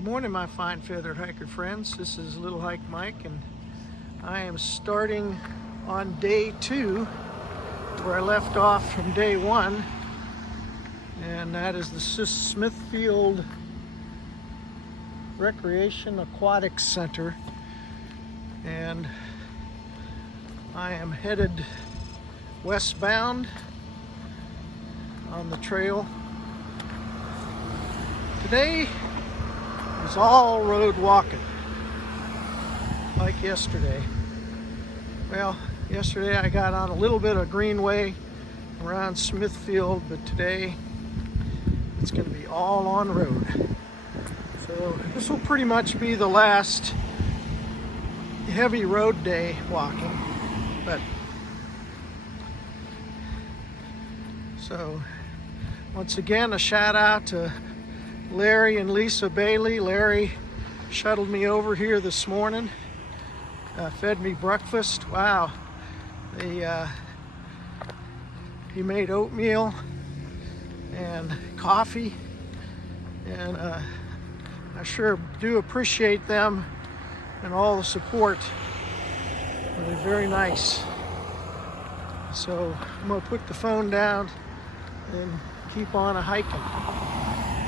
Good morning, my fine feathered hiker friends. This is Little Hike Mike, and I am starting on day 2 where I left off from day 1, and that is the Smithfield Recreation Aquatics Center. And I am headed westbound on the trail. Today is all road walking, like yesterday. Well, yesterday I got on a little bit of greenway around Smithfield, but today it's going to be all on road. So this will pretty much be the last heavy road day walking. But so once again, a shout out to Larry and Lisa Bailey. Larry shuttled me over here this morning, fed me breakfast. Wow, he made oatmeal and coffee, and I sure do appreciate them and all the support. They're very nice. So I'm gonna put the phone down and keep on a hiking.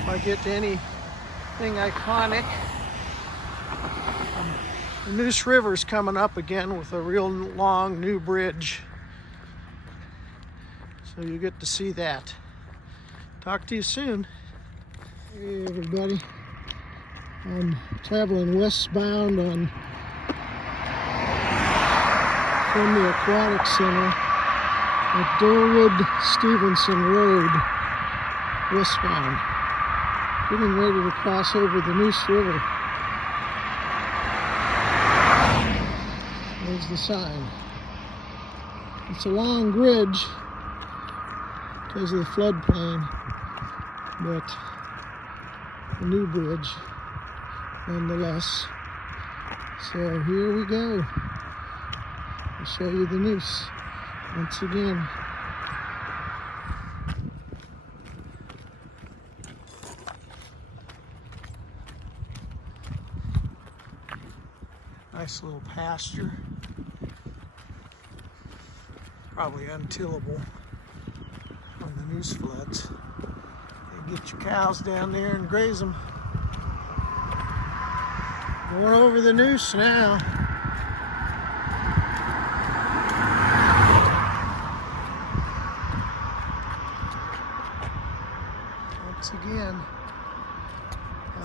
If I get to anything iconic, the Neuse River's coming up again with a real long new bridge. So you get to see that. Talk to you soon. Hey everybody. I'm traveling westbound from the Aquatic Center at Durwood Stevenson Road, westbound. Getting ready to cross over the Neuse River. There's the sign. It's a long bridge because of the floodplain, but a new bridge nonetheless. So here we go. I'll show you the Neuse once again. Nice little pasture. Probably untillable when the Neuse floods. You get your cows down there and graze them. Going over the Neuse now. Once again,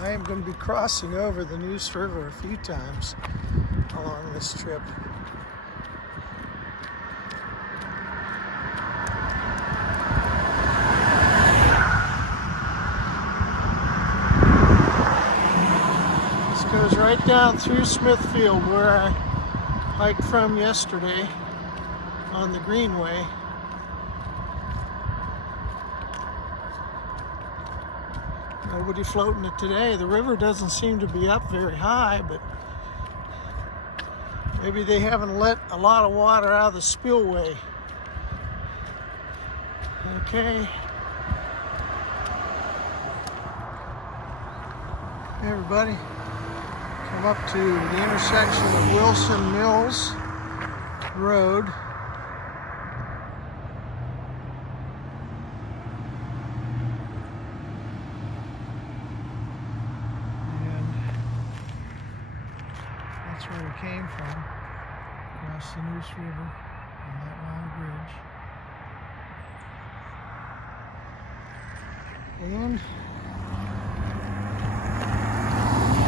I am going to be crossing over the Neuse River a few times along this trip. This goes right down through Smithfield, where I hiked from yesterday on the Greenway. Nobody floating it today. The river doesn't seem to be up very high, but maybe they haven't let a lot of water out of the spillway. Okay. Hey everybody. Come up to the intersection of Wilson Mills Road. That's where we came from, across the Neuse River on that long bridge. And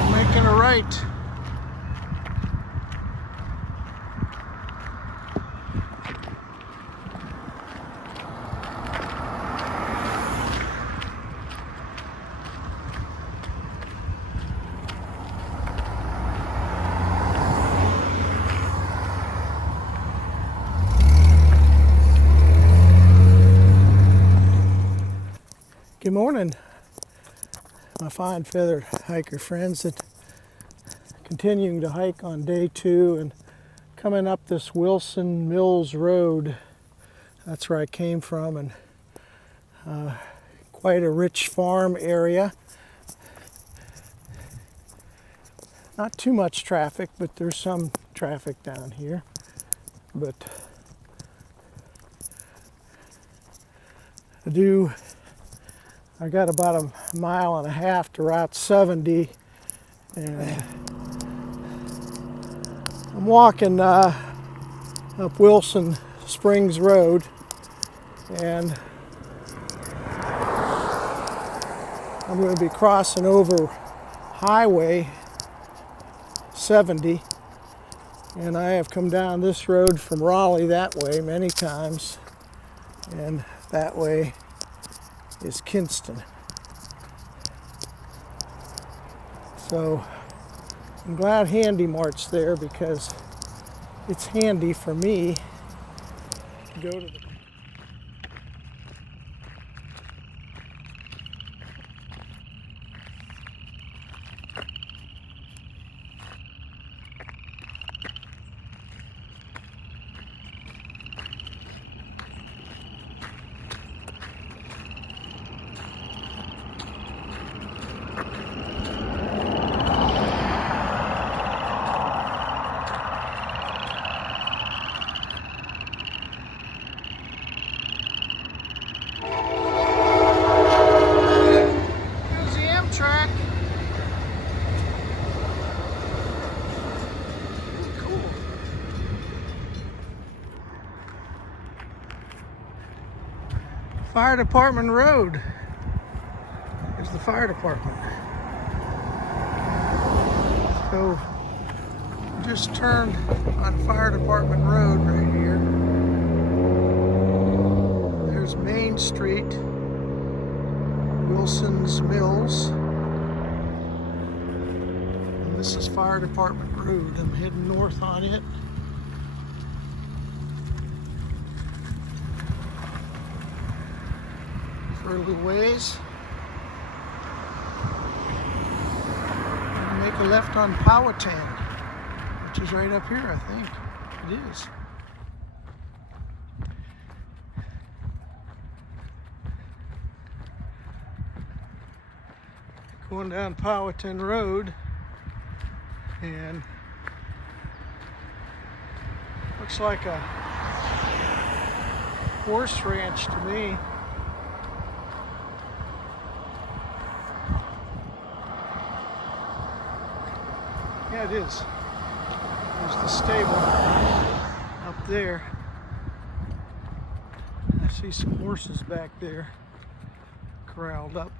we're making a right. Good morning, my fine feathered hiker friends that continuing to hike on day 2 and coming up this Wilson Mills Road. That's where I came from, and quite a rich farm area. Not too much traffic, but there's some traffic down here. But I got about a mile and a half to Route 70, and I'm walking up Wilson Springs Road, and I'm going to be crossing over Highway 70, and I have come down this road from Raleigh that way many times, and that way is Kinston. So I'm glad Handy Mart's there, because it's handy for me to go to the Fire Department Road. Is the fire department. So just turned on Fire Department Road right here. There's Main Street, Wilson's Mills, and this is Fire Department Road. I'm heading north on it. For a little ways. Make a left on Powhatan, which is right up here, I think. It is. Going down Powhatan Road, and looks like a horse ranch to me. Yeah, it is. There's the stable up there. I see some horses back there corralled up.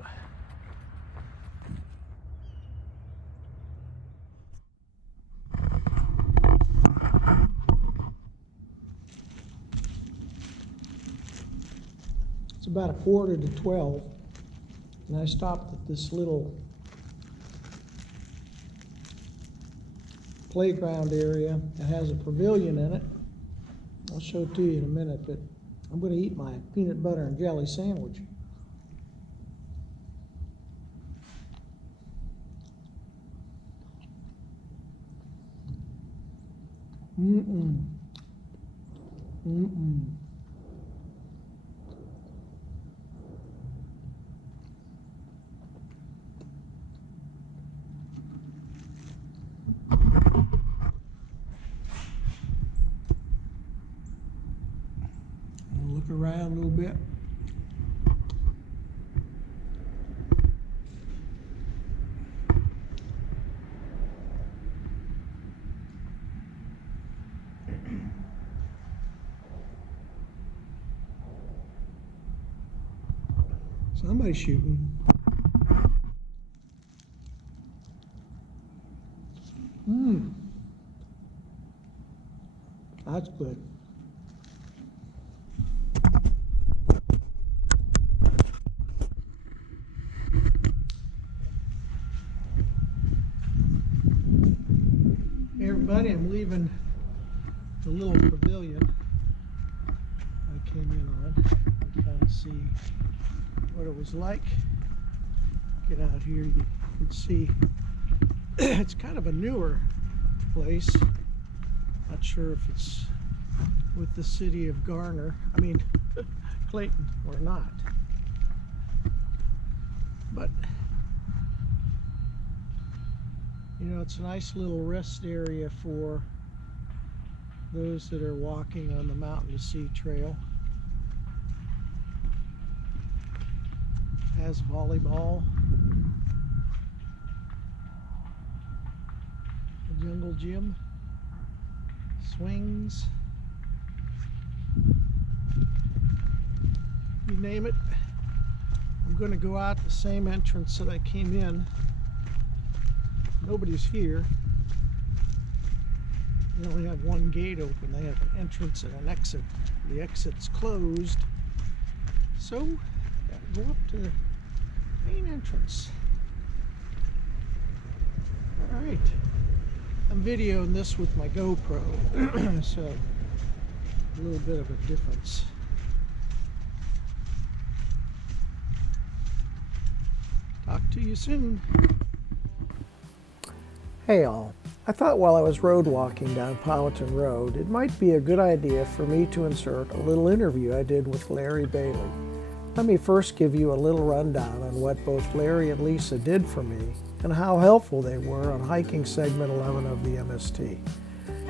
It's about 11:45, and I stopped at this little playground area that has a pavilion in it. I'll show it to you in a minute, but I'm going to eat my peanut butter and jelly sandwich. Mm-mm. Mm-mm. Look around a little bit. Somebody's shooting. That's good. Hey everybody, I'm leaving the little pavilion I came in on to kind of see what it was like. Get out here, you can see it's kind of a newer place. Not sure if it's with the city of Garner, Clayton, or not. But You know, it's a nice little rest area for those that are walking on the Mountain to Sea Trail. Has volleyball, a jungle gym, swings, you name it. I'm going to go out the same entrance that I came in. Nobody's here. They only have one gate open. They have an entrance and an exit. The exit's closed. So, gotta go up to the main entrance. Alright. I'm videoing this with my GoPro, so a little bit of a difference. Talk to you soon. Hey all, I thought while I was road walking down Powhatan Road, it might be a good idea for me to insert a little interview I did with Larry Bailey. Let me first give you a little rundown on what both Larry and Lisa did for me and how helpful they were on hiking segment 11 of the MST.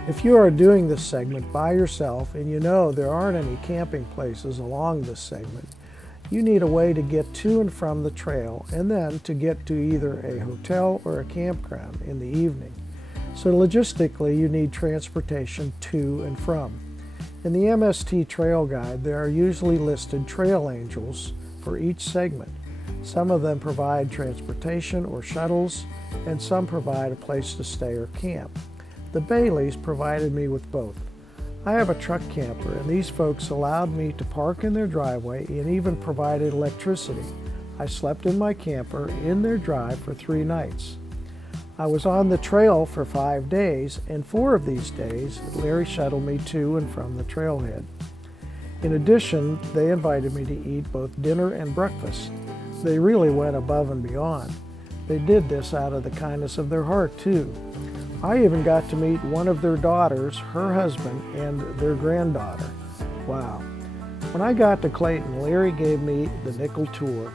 If you are doing this segment by yourself and you know there aren't any camping places along this segment, you need a way to get to and from the trail and then to get to either a hotel or a campground in the evening. So logistically, you need transportation to and from. In the MST Trail Guide, there are usually listed trail angels for each segment. Some of them provide transportation or shuttles, and some provide a place to stay or camp. The Baileys provided me with both. I have a truck camper, and these folks allowed me to park in their driveway and even provided electricity. I slept in my camper in their drive for 3 nights. I was on the trail for 5 days, and 4 of these days, Larry shuttled me to and from the trailhead. In addition, they invited me to eat both dinner and breakfast. They really went above and beyond. They did this out of the kindness of their heart, too. I even got to meet one of their daughters, her husband, and their granddaughter. Wow. When I got to Clayton, Larry gave me the nickel tour.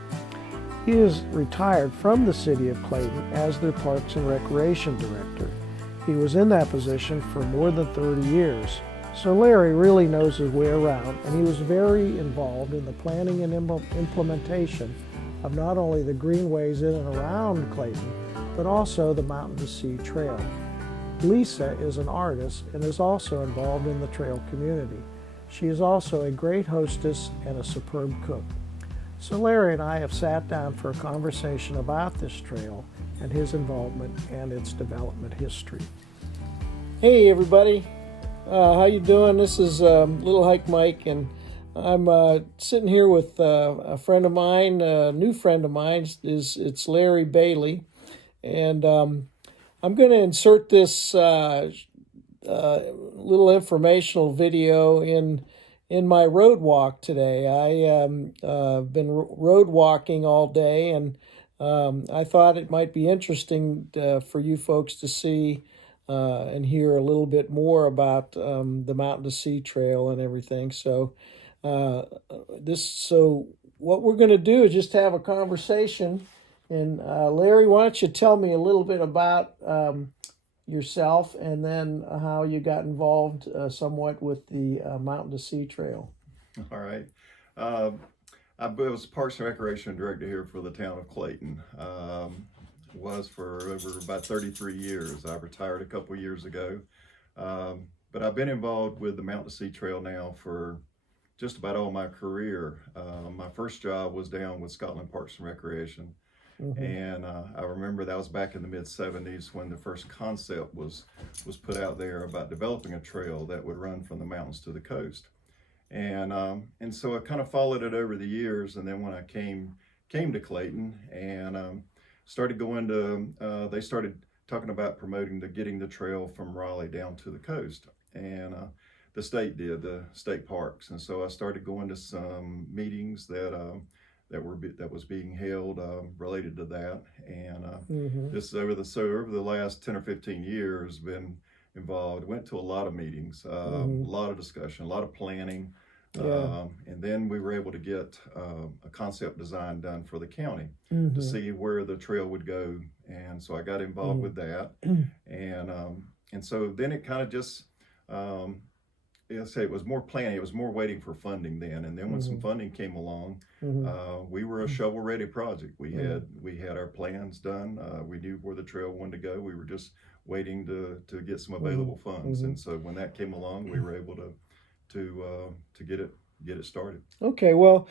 He is retired from the city of Clayton as their Parks and Recreation Director. He was in that position for more than 30 years. So Larry really knows his way around, and he was very involved in the planning and implementation of not only the greenways in and around Clayton, but also the Mountain to Sea Trail. Lisa is an artist and is also involved in the trail community. She is also a great hostess and a superb cook. So Larry and I have sat down for a conversation about this trail and his involvement and its development history. Hey everybody, how you doing? This is Little Hike Mike, and I'm sitting here with a friend of mine, a new friend of mine. It's Larry Bailey, and I'm going to insert this little informational video in my road walk today. I've been road walking all day, and I thought it might be interesting for you folks to see and hear a little bit more about the Mountain to Sea Trail and everything. So what we're going to do is just have a conversation. And Larry, why don't you tell me a little bit about yourself and then how you got involved somewhat with the Mountain to Sea Trail. All right. I was Parks and Recreation Director here for the town of Clayton. Was for over about 33 years. I retired a couple years ago. But I've been involved with the Mountain to Sea Trail now for just about all my career. My first job was down with Scotland Parks and Recreation. Mm-hmm. And I remember that was back in the mid-70s when the first concept was put out there about developing a trail that would run from the mountains to the coast. And so I kind of followed it over the years. And then when I came to Clayton and started going to, they started talking about promoting getting the trail from Raleigh down to the coast. And the state did, the state parks. And so I started going to some meetings that was being held related to that, and mm-hmm. This over the last 10 or 15 years been involved. Went to a lot of meetings, mm-hmm. A lot of discussion, a lot of planning, and then we were able to get a concept design done for the county, mm-hmm. to see where the trail would go and so I got involved with that, and so then it kind of just. Yeah, say it was more planning. It was more waiting for funding then, and then when some funding came along, we were a shovel-ready project. We had our plans done. We knew where the trail wanted to go. We were just waiting to get some available funds, and so when that came along, we were able to get it started. Okay, well,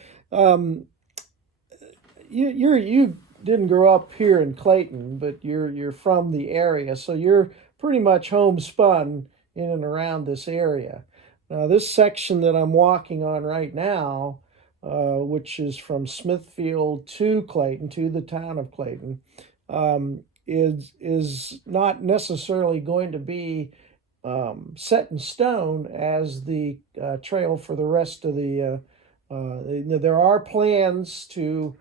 you didn't grow up here in Clayton, but you're from the area, so you're pretty much homespun in and around this area. Now, this section that I'm walking on right now, which is from Smithfield to Clayton, to the town of Clayton, is not necessarily going to be set in stone as the trail for the rest of the. There are plans to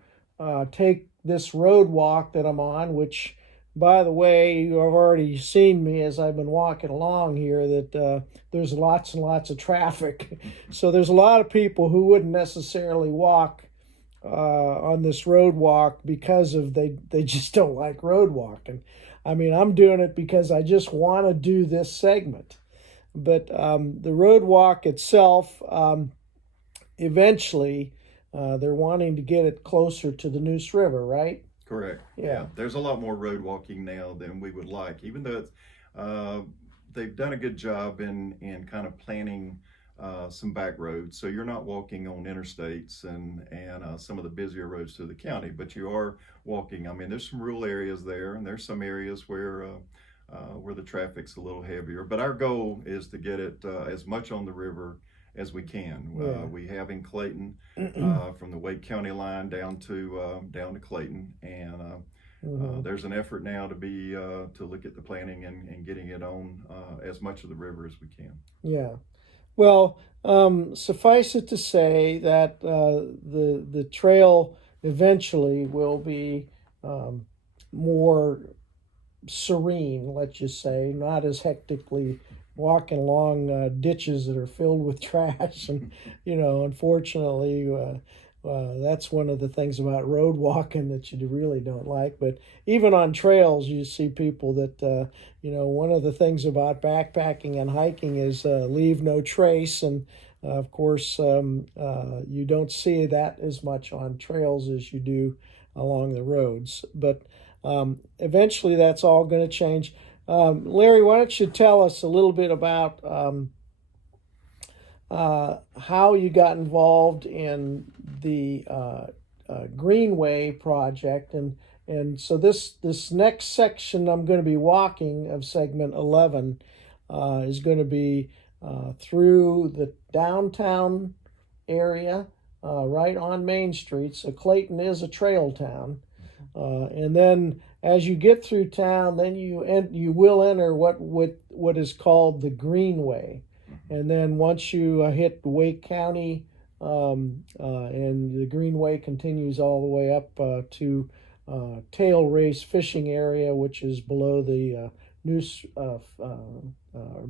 take this road walk that I'm on, which, by the way, you have already seen me as I've been walking along here, that there's lots and lots of traffic. So there's a lot of people who wouldn't necessarily walk on this road walk because of they just don't like road walking. I mean, I'm doing it because I just want to do this segment. But the road walk itself, eventually, they're wanting to get it closer to the Neuse River, right? Correct. Yeah. There's a lot more road walking now than we would like, even though it's, they've done a good job in kind of planning some back roads. So you're not walking on interstates and some of the busier roads through the county, but you are walking. I mean, there's some rural areas there, and there's some areas where the traffic's a little heavier. But our goal is to get it as much on the river as we can. Yeah. We have in Clayton from the Wake County line down to Clayton, and there's an effort now to look at the planning and getting it on as much of the river as we can. Yeah. Well, suffice it to say that the trail eventually will be more serene, let's just say, not as hectically walking along ditches that are filled with trash. And, unfortunately, that's one of the things about road walking that you really don't like. But even on trails, you see people that, one of the things about backpacking and hiking is leave no trace. And of course, you don't see that as much on trails as you do along the roads. But eventually that's all going to change. Larry, why don't you tell us a little bit about how you got involved in the Greenway project, and so this next section I'm going to be walking of segment 11 is going to be through the downtown area, right on Main Street. So Clayton is a trail town, and then as you get through town, then you will enter what is called the Greenway, and then once you hit Wake County, and the Greenway continues all the way up to Tail Race Fishing Area, which is below the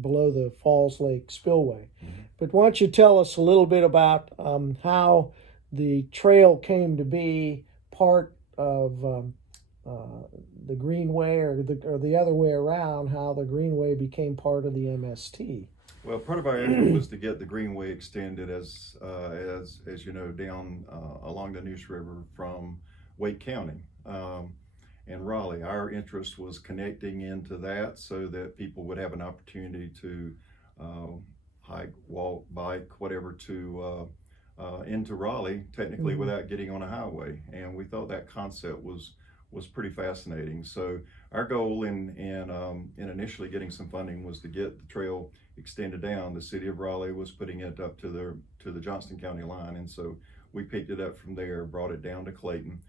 below the Falls Lake Spillway. But why don't you tell us a little bit about how the trail came to be part of the Greenway, or the other way around, how the Greenway became part of the MST. Well, part of our effort was to get the Greenway extended as you know, down along the Neuse River from Wake County and Raleigh. Our interest was connecting into that so that people would have an opportunity to hike, walk, bike, whatever, to into Raleigh, technically without getting on a highway. And we thought that concept was pretty fascinating. So our goal in initially getting some funding was to get the trail extended down. The city of Raleigh was putting it up to the Johnston County line, and so we picked it up from there, brought it down to Clayton.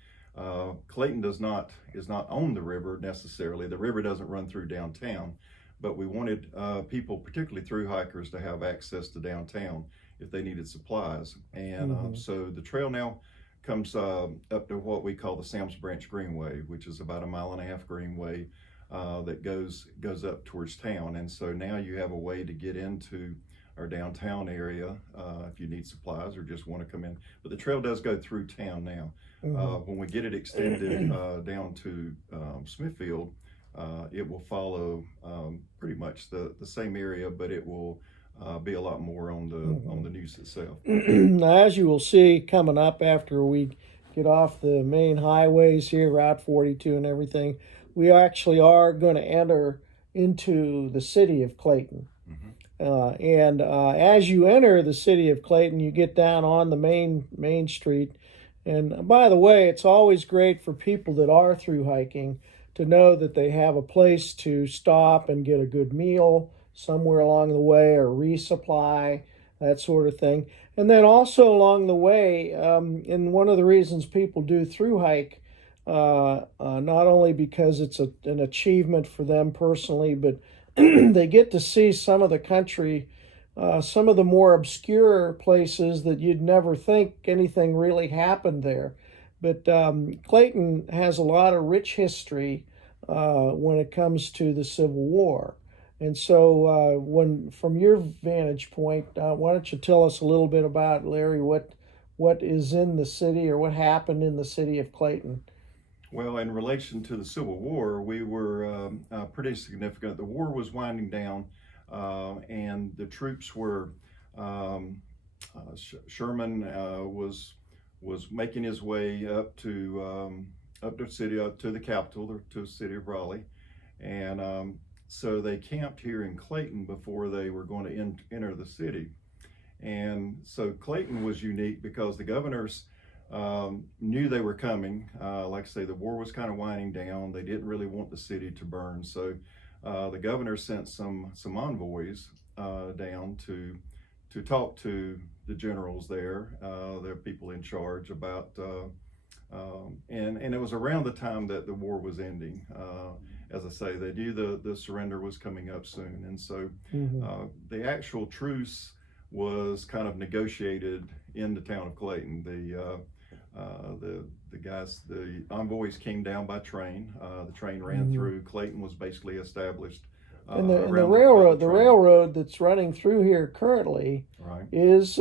Clayton is not on the river necessarily. The river doesn't run through downtown, but we wanted people, particularly through hikers, to have access to downtown if they needed supplies. And so the trail now comes up to what we call the Sam's Branch Greenway, which is about a 1.5 mile greenway that goes up towards town. And so now you have a way to get into our downtown area if you need supplies or just want to come in. But the trail does go through town now. When we get it extended down to Smithfield, it will follow pretty much the same area, but it will be a lot more on the news itself. Now, as you will see coming up after we get off the main highways here, Route 42 and everything, we actually are going to enter into the city of Clayton. And as you enter the city of Clayton, you get down on the main street. And by the way, it's always great for people that are through hiking to know that they have a place to stop and get a good meal somewhere along the way, or resupply, that sort of thing. And then also along the way, and one of the reasons people do through hike, not only because it's an achievement for them personally, but they get to see some of the country, some of the more obscure places that you'd never think anything really happened there. But Clayton has a lot of rich history when it comes to the Civil War. And so from your vantage point, why don't you tell us a little bit about, Larry, what is in the city, or what happened in the city of Clayton? Well, in relation to the Civil War, we were pretty significant. The war was winding down, and the troops were, Sherman was making his way up to the capital, to the city of Raleigh, and so they camped here in Clayton before they were going to enter the city. And so Clayton was unique because the governors knew they were coming. Like I say, the war was kind of winding down. They didn't really want the city to burn. So the governor sent some envoys down to talk to the generals there, their people in charge, about, and it was around the time that the war was ending. As I say, they knew the surrender was coming up soon. And so the actual truce was kind of negotiated in the town of Clayton. The envoys came down by train. The train ran through. Clayton was basically established. And the railroad that's running through here currently was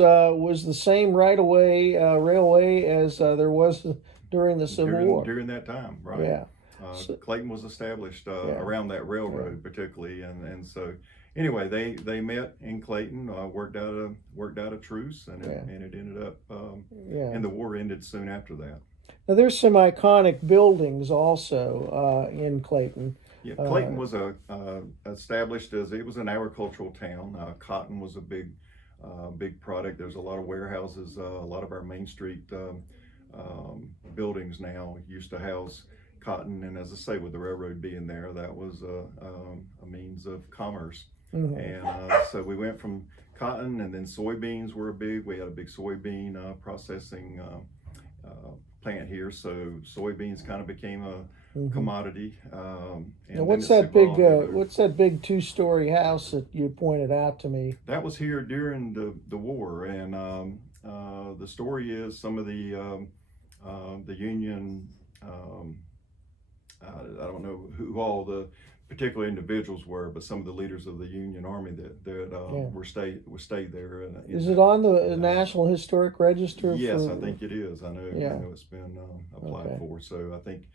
the same railway as there was during the Civil War. During that time, right? Yeah. Clayton was established around that railroad, particularly, and so anyway, they met in Clayton, worked out a truce, and it ended up, and the war ended soon after that. Now, there's some iconic buildings also in Clayton. Yeah, Clayton was established as, it was an agricultural town. Cotton was a big product. There's a lot of warehouses. A lot of our Main Street buildings now used to house cotton, and as I say, with the railroad being there, that was a means of commerce. And so we went from cotton, and then soybeans were we had a big soybean processing plant here, so soybeans kind of became a commodity. And what's that big two-story house that you pointed out to me? That was here during the war, and the story is some of the Union, I don't know who all the particular individuals were, but some of the leaders of the Union Army that stayed there. Is it on the National Historic Register? Yes, I think it is. I know it's been applied for, so I think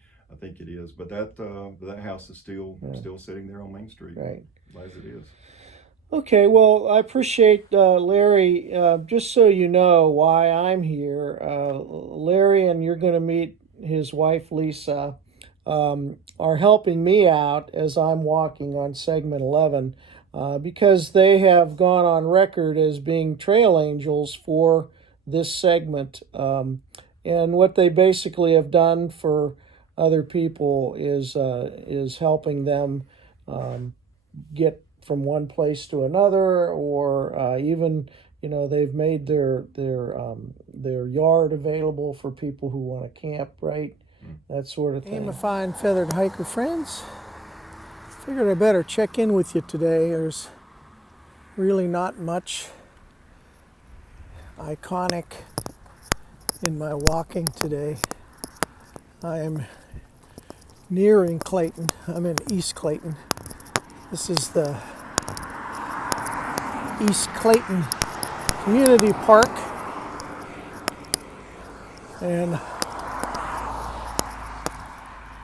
it is. But that house is still sitting there on Main Street, right, as it is. Okay, well, I appreciate Larry. Just so you know why I'm here, Larry, and you're going to meet his wife Lisa, are helping me out as I'm walking on segment 11, because they have gone on record as being trail angels for this segment. And what they basically have done for other people is helping them get from one place to another, or even, they've made their yard available for people who want to camp, right? That sort of thing. Hey, my fine feathered hiker friends. Figured I better check in with you today. There's really not much iconic in my walking today. I am nearing Clayton. I'm in East Clayton. This is the East Clayton Community Park. And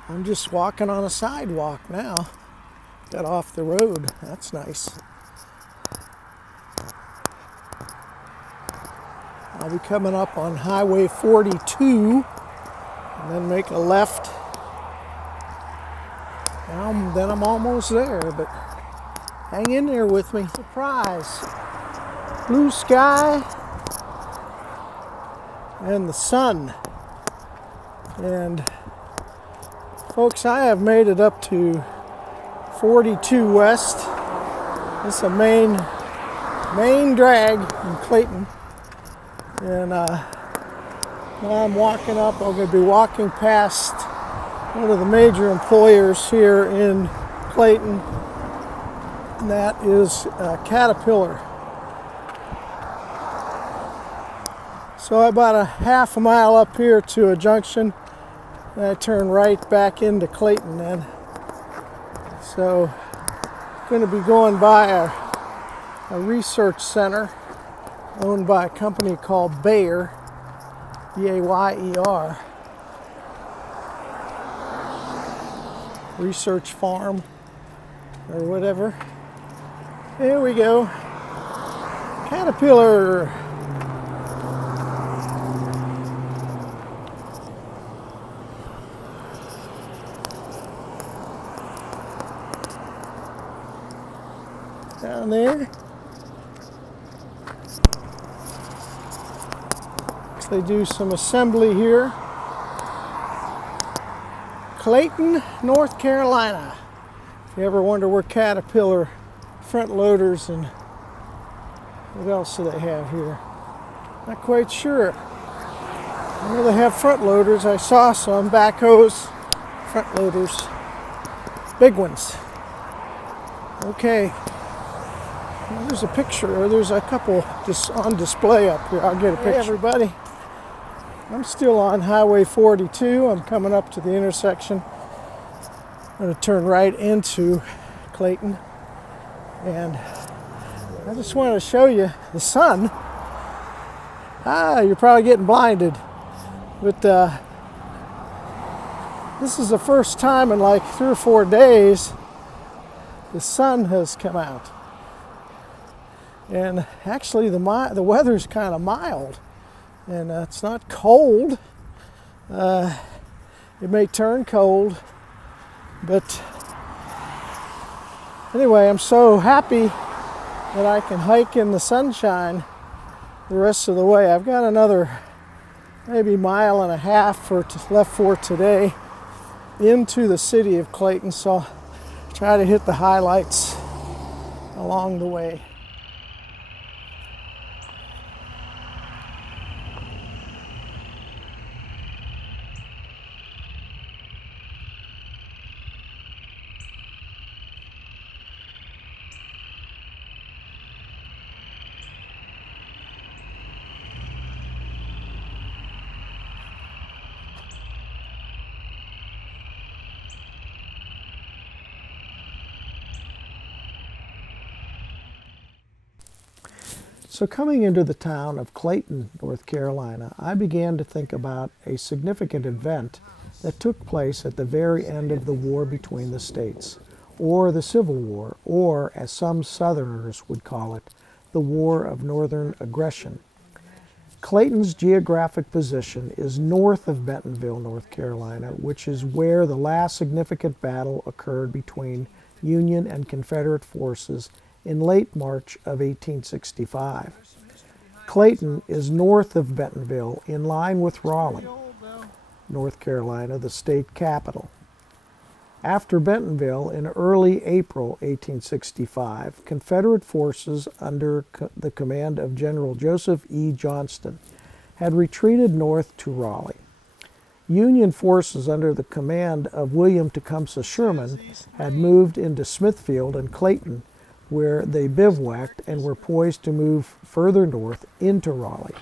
I'm just walking on a sidewalk now. Got off the road. That's nice. I'll be coming up on Highway 42 and then make a left. Then I'm almost there, but hang in there with me. Surprise. Blue sky and the sun. And folks, I have made it up to 42 West. It's a main drag in Clayton. And while I'm walking up, I'm going to be walking past one of the major employers here in Clayton, and that is Caterpillar. So about a half a mile up here to a junction, and I turn right back into Clayton then. So I'm going to be going by a research center owned by a company called Bayer, B-A-Y-E-R, research farm or whatever. Here we go. Caterpillar. Down there. They do some assembly here. Clayton, North Carolina. If you ever wonder where Caterpillar front loaders and what else do they have here? Not quite sure. I know they have front loaders. I saw some backhoes, front loaders, big ones. Okay. Well, there's a picture, or there's a couple just on display up here. I'll get a picture. Hey everybody. I'm still on Highway 42. I'm coming up to the intersection. I'm going to turn right into Clayton. And I just wanted to show you the sun. You're probably getting blinded. But this is the first time in like 3 or 4 days the sun has come out. And actually the weather's kind of mild. And it's not cold. It may turn cold, but anyway, I'm so happy that I can hike in the sunshine the rest of the way. I've got another maybe 1.5 miles left for today into the city of Clayton, so I'll try to hit the highlights along the way. So coming into the town of Clayton, North Carolina, I began to think about a significant event that took place at the very end of the war between the states, or the Civil War, or as some Southerners would call it, the War of Northern Aggression. Clayton's geographic position is north of Bentonville, North Carolina, which is where the last significant battle occurred between Union and Confederate forces in late March of 1865. Clayton is north of Bentonville, in line with Raleigh, North Carolina, the state capital. After Bentonville, in early April 1865, Confederate forces under the command of General Joseph E. Johnston had retreated north to Raleigh. Union forces under the command of William Tecumseh Sherman had moved into Smithfield and Clayton, where they bivouacked and were poised to move further north into Raleigh.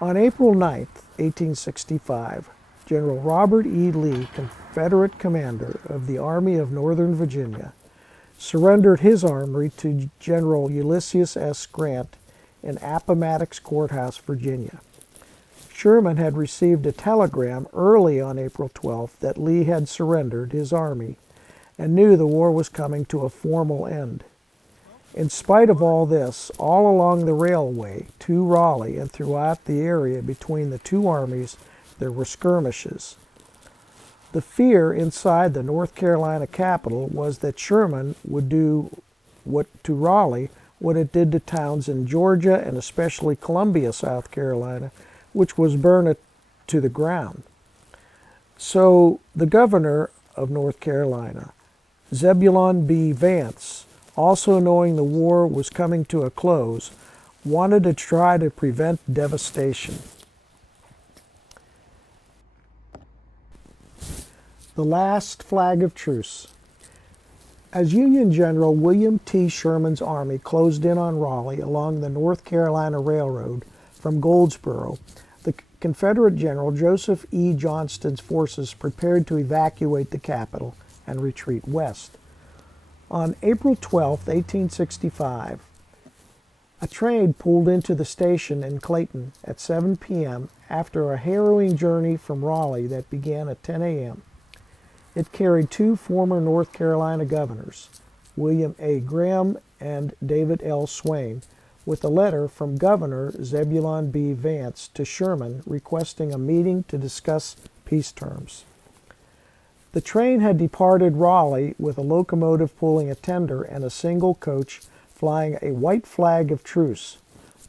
On April 9, 1865, General Robert E. Lee, Confederate commander of the Army of Northern Virginia, surrendered his armory to General Ulysses S. Grant in Appomattox Courthouse, Virginia. Sherman had received a telegram early on April 12th that Lee had surrendered his army and knew the war was coming to a formal end. In spite of all this, all along the railway to Raleigh and throughout the area between the two armies, there were skirmishes. The fear inside the North Carolina capital was that Sherman would do to Raleigh what it did to towns in Georgia and especially Columbia, South Carolina, which was burn it to the ground. So the governor of North Carolina, Zebulon B. Vance, also knowing the war was coming to a close, wanted to try to prevent devastation. The last flag of truce. As Union General William T. Sherman's army closed in on Raleigh along the North Carolina Railroad from Goldsboro, the Confederate General Joseph E. Johnston's forces prepared to evacuate the capital and retreat west. On April 12, 1865, a train pulled into the station in Clayton at 7 p.m. after a harrowing journey from Raleigh that began at 10 a.m. It carried two former North Carolina governors, William A. Graham and David L. Swain, with a letter from Governor Zebulon B. Vance to Sherman requesting a meeting to discuss peace terms. The train had departed Raleigh with a locomotive pulling a tender and a single coach flying a white flag of truce.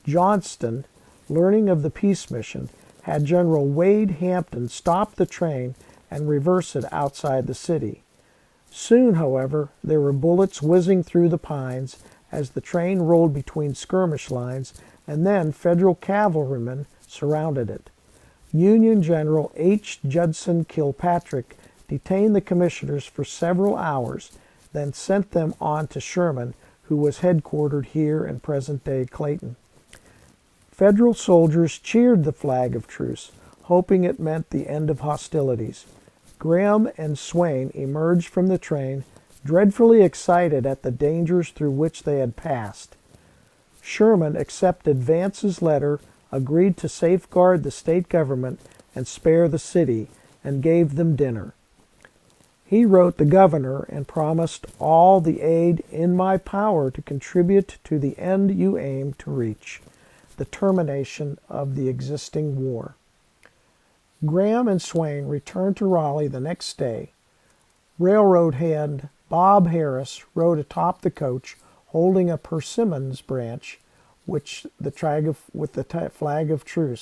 Johnston, learning of the peace mission, had General Wade Hampton stop the train and reverse it outside the city. Soon, however, there were bullets whizzing through the pines as the train rolled between skirmish lines, and then Federal cavalrymen surrounded it. Union General H. Judson Kilpatrick detained the commissioners for several hours, then sent them on to Sherman, who was headquartered here in present-day Clayton. Federal soldiers cheered the flag of truce, hoping it meant the end of hostilities. Graham and Swain emerged from the train, dreadfully excited at the dangers through which they had passed. Sherman accepted Vance's letter, agreed to safeguard the state government and spare the city, and gave them dinner. He wrote the governor and promised all the aid in my power to contribute to the end you aim to reach, the termination of the existing war. Graham and Swain returned to Raleigh the next day. Railroad hand Bob Harris rode atop the coach, holding a persimmons branch with the flag of truce